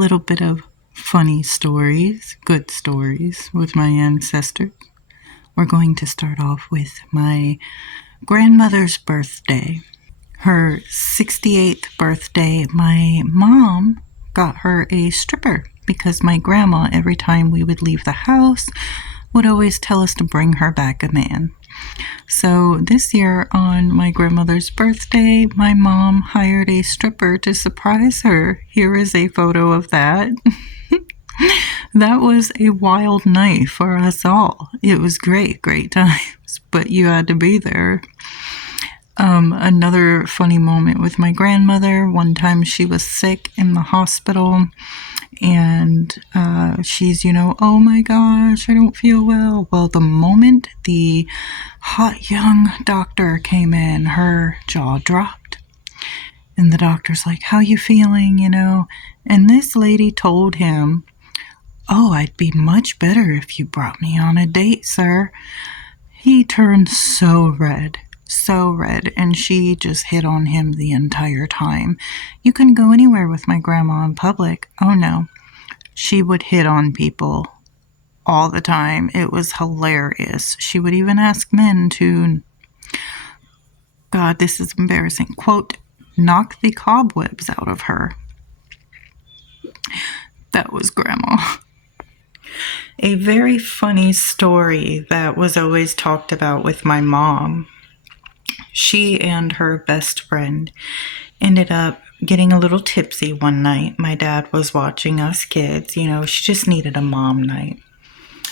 little bit of funny stories, good stories with my ancestors. We're going to start off with my grandmother's birthday. Her 68th birthday, my mom got her a stripper because my grandma, every time we would leave the house, would always tell us to bring her back a man. So this year on my grandmother's birthday, my mom hired a stripper to surprise her. Here is a photo of that. That was a wild night for us all. It was great times, but you had to be there. Another funny moment with my grandmother. One time she was sick in the hospital and she's, oh my gosh, I don't feel well. Well, the moment the hot young doctor came in, her jaw dropped. And the doctor's like, how you feeling, And this lady told him, oh, I'd be much better if you brought me on a date, sir. He turned so red, and she just hit on him the entire time. You couldn't go anywhere with my grandma in public. Oh no. She would hit on people all the time. It was hilarious. She would even ask men to, God, this is embarrassing, quote, knock the cobwebs out of her. That was Grandma. A very funny story that was always talked about with my mom. She and her best friend ended up getting a little tipsy one night. My dad was watching us kids. She just needed a mom night.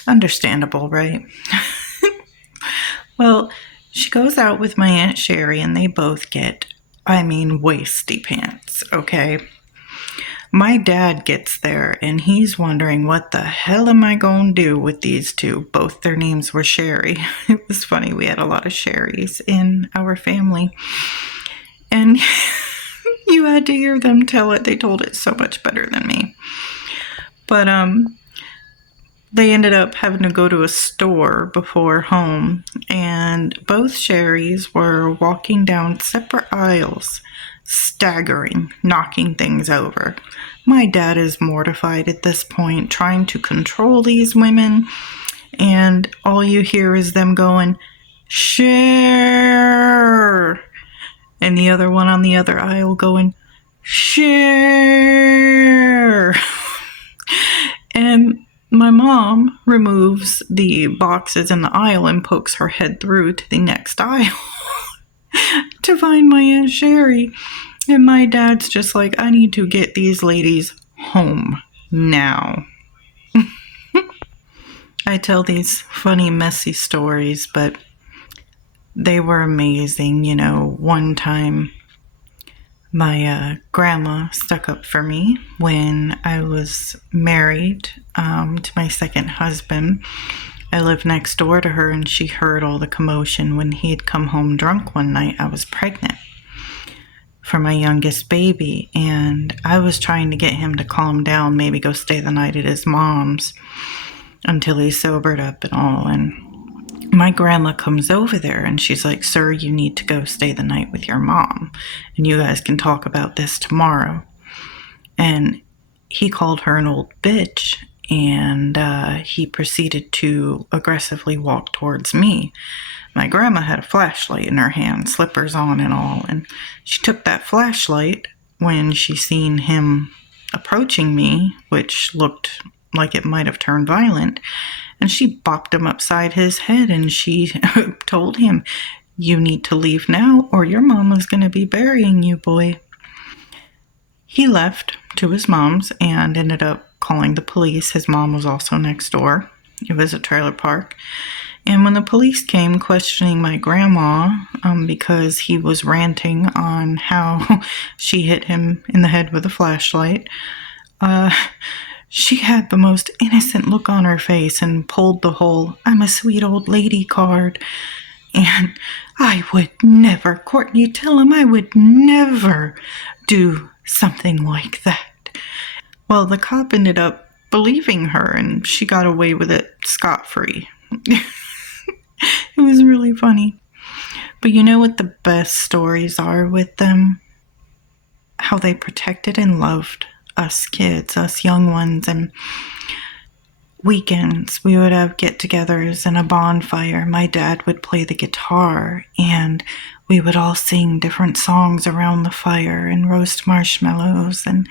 Understandable, right? Well, she goes out with my Aunt Sherry and they both get, waisty pants, okay? My dad gets there and he's wondering, what the hell am I going to do with these two? Both their names were Sherry. It was funny. We had a lot of Sherrys in our family. And you had to hear them tell it. They told it so much better than me. But they ended up having to go to a store before home. And both Sherrys were walking down separate aisles, staggering, knocking things over. My dad is mortified at this point, trying to control these women, and all you hear is them going, share, and the other one on the other aisle going, share. And my mom removes the boxes in the aisle and pokes her head through to the next aisle to find my Aunt Sherry. And my dad's just like, I need to get these ladies home now. I tell these funny, messy stories, but they were amazing. One time my grandma stuck up for me when I was married to my second husband. I lived next door to her and she heard all the commotion when he had come home drunk one night. I was pregnant for my youngest baby, and I was trying to get him to calm down, maybe go stay the night at his mom's until he sobered up and all. And my grandma comes over there and she's like, sir, you need to go stay the night with your mom and you guys can talk about this tomorrow. And he called her an old bitch, and he proceeded to aggressively walk towards me. My grandma had a flashlight in her hand, slippers on and all, and she took that flashlight when she seen him approaching me, which looked like it might have turned violent, and she bopped him upside his head and she told him, you need to leave now or your mama's going to be burying you, boy. He left to his mom's and ended up calling the police. His mom was also next door. It was a trailer park. And when the police came questioning my grandma, because he was ranting on how she hit him in the head with a flashlight, she had the most innocent look on her face and pulled the whole I'm a sweet old lady card. And I would never, Courtney, tell him I would never do something like that. Well, the cop ended up believing her and she got away with it scot-free. It was really funny. But you know what the best stories are with them? How they protected and loved us kids, us young ones, and weekends we would have get-togethers and a bonfire. My dad would play the guitar, and we would all sing different songs around the fire and roast marshmallows. And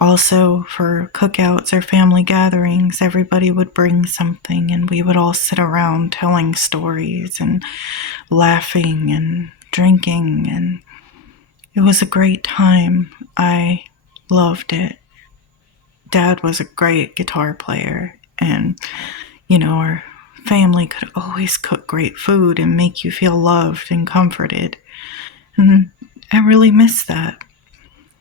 also for cookouts or family gatherings, everybody would bring something, and we would all sit around telling stories and laughing and drinking, and it was a great time. I loved it. Dad was a great guitar player, and our family could always cook great food and make you feel loved and comforted. And I really miss that.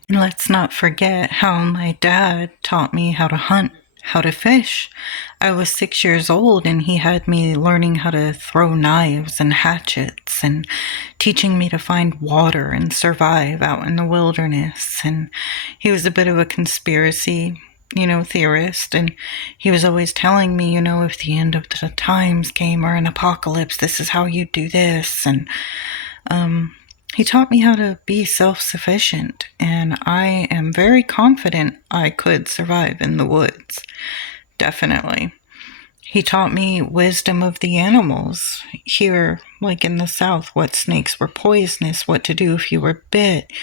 And let's not forget how my dad taught me how to hunt, how to fish. I was 6 years old, and he had me learning how to throw knives and hatchets and teaching me to find water and survive out in the wilderness. And he was a bit of a conspiracy theorist, and he was always telling me, if the end of the times came or an apocalypse, this is how you do this. And he taught me how to be self-sufficient, and I am very confident I could survive in the woods. Definitely. He taught me wisdom of the animals. Here, like in the South, what snakes were poisonous, what to do if you were bit,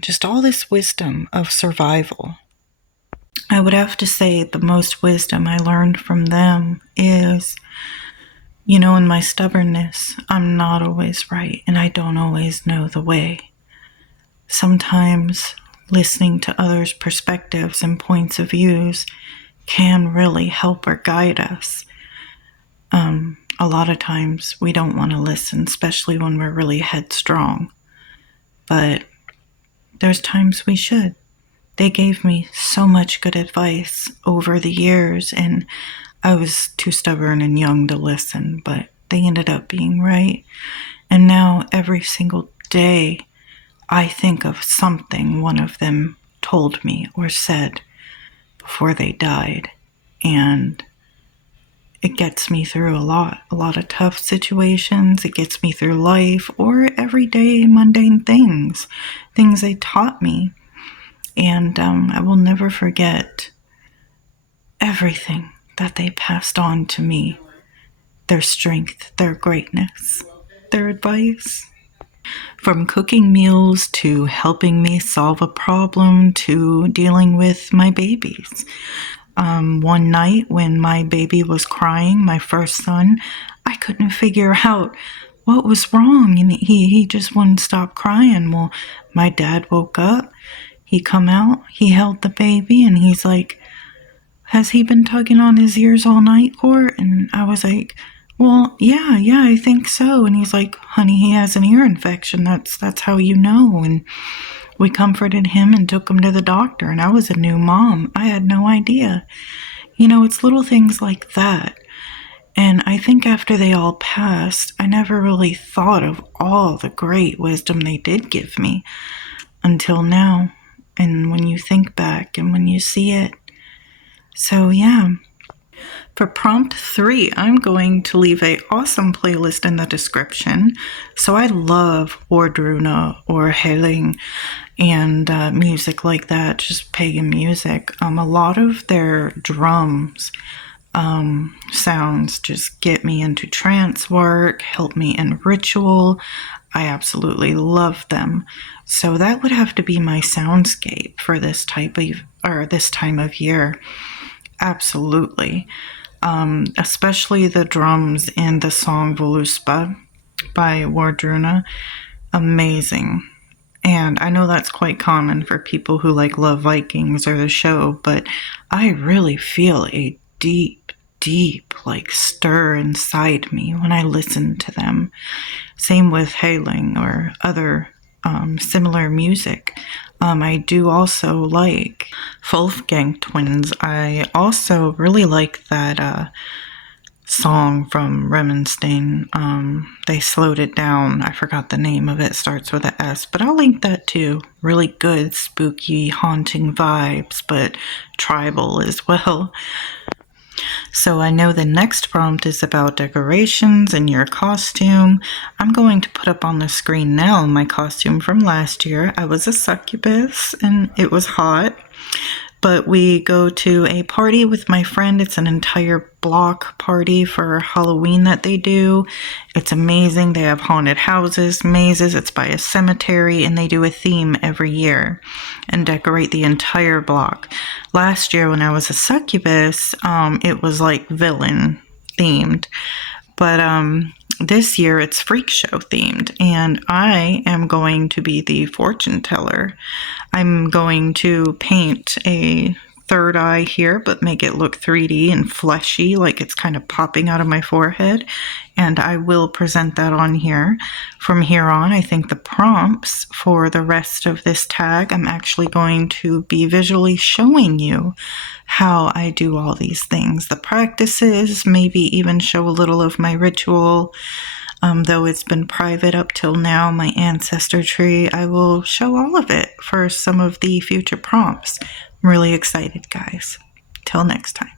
just all this wisdom of survival. I would have to say the most wisdom I learned from them is, in my stubbornness, I'm not always right, and I don't always know the way. Sometimes listening to others' perspectives and points of views can really help or guide us. A lot of times we don't want to listen, especially when we're really headstrong. But there's times we should. They gave me so much good advice over the years, and I was too stubborn and young to listen, but they ended up being right. And now every single day I think of something one of them told me or said before they died, and it gets me through a lot of tough situations. It gets me through life or everyday mundane things they taught me. And I will never forget everything that they passed on to me. Their strength, their greatness, their advice. From cooking meals to helping me solve a problem to dealing with my babies. One night when my baby was crying, my first son, I couldn't figure out what was wrong, and he just wouldn't stop crying. Well, my dad woke up, he come out, he held the baby, and he's like, has he been tugging on his ears all night, Court? And I was like, well, yeah, I think so. And he's like, honey, he has an ear infection. That's how you know. And we comforted him and took him to the doctor. And I was a new mom. I had no idea. It's little things like that. And I think after they all passed, I never really thought of all the great wisdom they did give me until now. And when you think back and when you see it. So yeah. For prompt 3, I'm going to leave an awesome playlist in the description. So I love Wardruna or Heling and music like that, just pagan music. A lot of their drums sounds just get me into trance work, help me in ritual. I absolutely love them. So that would have to be my soundscape for this time of year. Absolutely. Especially the drums in the song Voluspa by Wardruna. Amazing. And I know that's quite common for people who love Vikings or the show, but I really feel a deep stir inside me when I listen to them. Same with Heling or other similar music. I do also like Wolfgang Twins. I also really like that song from Rammstein. They slowed it down. I forgot the name of it. Starts with a S, but I'll link that too. Really good, spooky, haunting vibes, but tribal as well. So I know the next prompt is about decorations and your costume. I'm going to put up on the screen now my costume from last year. I was a succubus and it was hot. But we go to a party with my friend. It's an entire block party for Halloween that they do. It's amazing. They have haunted houses, mazes. It's by a cemetery, and they do a theme every year and decorate the entire block. Last year, when I was a succubus, it was like villain themed. But this year it's freak show themed, and I am going to be the fortune teller. I'm going to paint a third eye here, but make it look 3D and fleshy, like it's kind of popping out of my forehead. And I will present that on here. From here on, I think the prompts for the rest of this tag, I'm actually going to be visually showing you how I do all these things. The practices, maybe even show a little of my ritual. Though it's been private up till now, my ancestor tree, I will show all of it for some of the future prompts. I'm really excited, guys. Till next time.